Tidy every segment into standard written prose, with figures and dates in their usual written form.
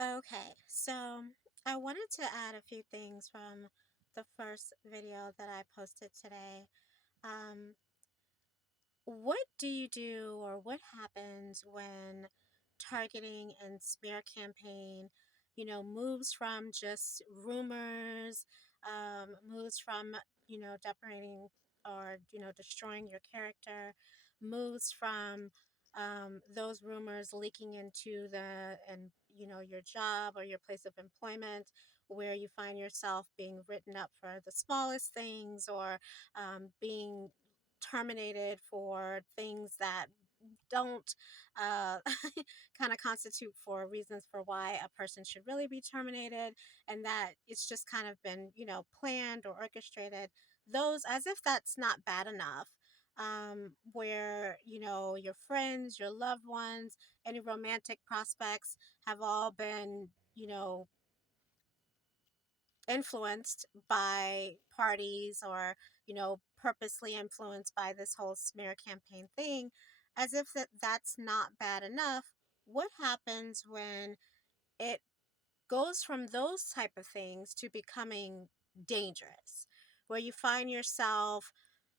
Okay, so I wanted to add a few things from the first video that I posted today. Um, what do you do or what happens when targeting and smear campaign, moves from just rumors, moves from, decorating or, destroying your character, moves from those rumors leaking into your job or your place of employment where you find yourself being written up for the smallest things or being terminated for things that don't uh, kind of constitute for reasons for why a person should really be terminated, and that it's just kind of been, planned or orchestrated. Those, as if that's not bad enough. Where, your friends, your loved ones, any romantic prospects have all been, influenced by parties or purposely influenced by this whole smear campaign thing, as if that's not bad enough. What happens when it goes from those type of things to becoming dangerous, where you find yourself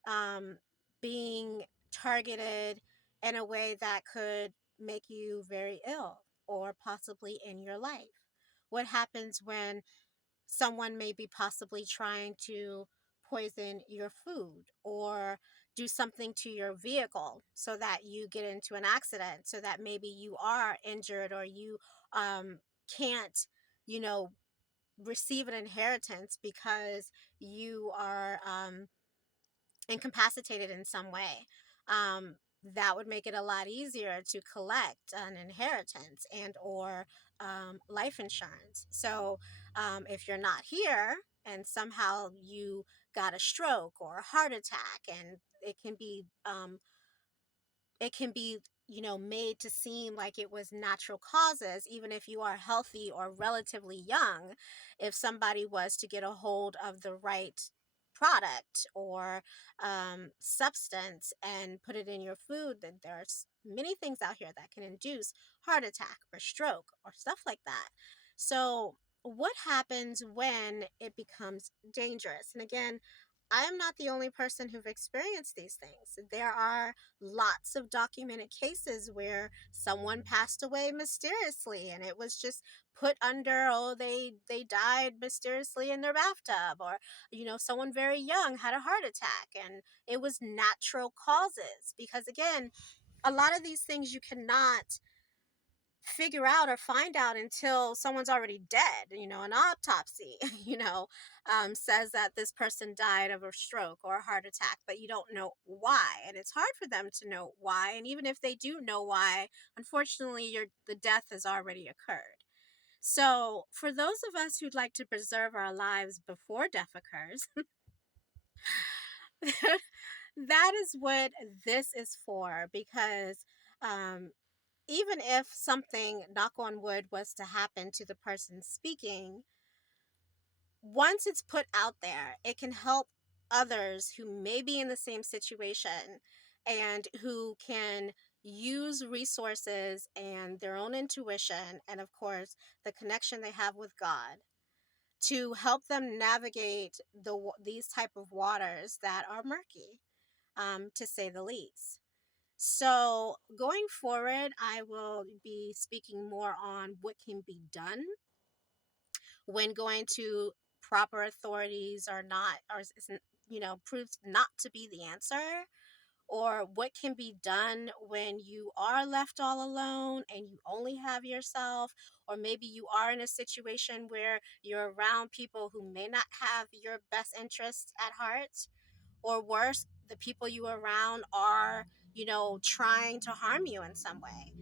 um, being targeted in a way that could make you very ill or possibly in your life? What happens when someone may be possibly trying to poison your food or do something to your vehicle so that you get into an accident, so that maybe you are injured or you can't, you know, receive an inheritance because you are incapacitated in some way. That would make it a lot easier to collect an inheritance and or life insurance. So if you're not here and somehow you got a stroke or a heart attack, and it can be made to seem like it was natural causes, even if you are healthy or relatively young. If somebody was to get a hold of the right product or substance and put it in your food, then there's many things out here that can induce heart attack or stroke or stuff like that. So what happens when it becomes dangerous? And again, I am not the only person who've experienced these things. There are lots of documented cases where someone passed away mysteriously, and it was just put under, oh, they died mysteriously in their bathtub, or someone very young had a heart attack and it was natural causes. Because again, a lot of these things you cannot figure out or find out until someone's already dead. An autopsy says that this person died of a stroke or a heart attack, but you don't know why, and it's hard for them to know why. And even if they do know why, unfortunately the death has already occurred. So for those of us who'd like to preserve our lives before death occurs, that is what this is for. Because um, even if something, knock on wood, was to happen to the person speaking, once it's put out there, it can help others who may be in the same situation and who can use resources and their own intuition and, of course, the connection they have with God to help them navigate these type of waters that are murky, to say the least. So, going forward, I will be speaking more on what can be done when going to proper authorities or not, or isn't, proves not to be the answer, or what can be done when you are left all alone and you only have yourself, or maybe you are in a situation where you're around people who may not have your best interests at heart, or worse, the people you are around are, trying to harm you in some way.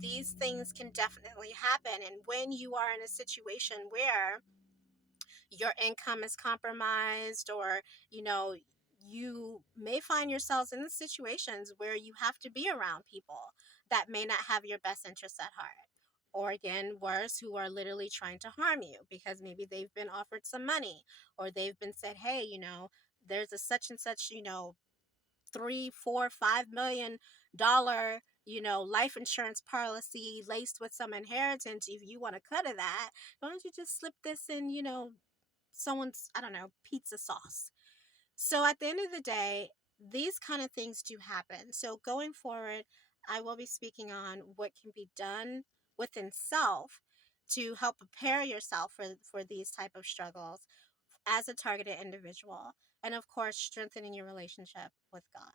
These things can definitely happen. And when you are in a situation where your income is compromised, or, you may find yourselves in the situations where you have to be around people that may not have your best interests at heart. Or again, worse, who are literally trying to harm you because maybe they've been offered some money, or they've been said, hey, there's a such and such, $3, $4, $5 million, life insurance policy laced with some inheritance, if you want a cut of that, why don't you just slip this in, someone's, I don't know, pizza sauce? So at the end of the day, these kind of things do happen. So going forward, I will be speaking on what can be done within self to help prepare yourself for these type of struggles as a targeted individual, and of course strengthening your relationship with God.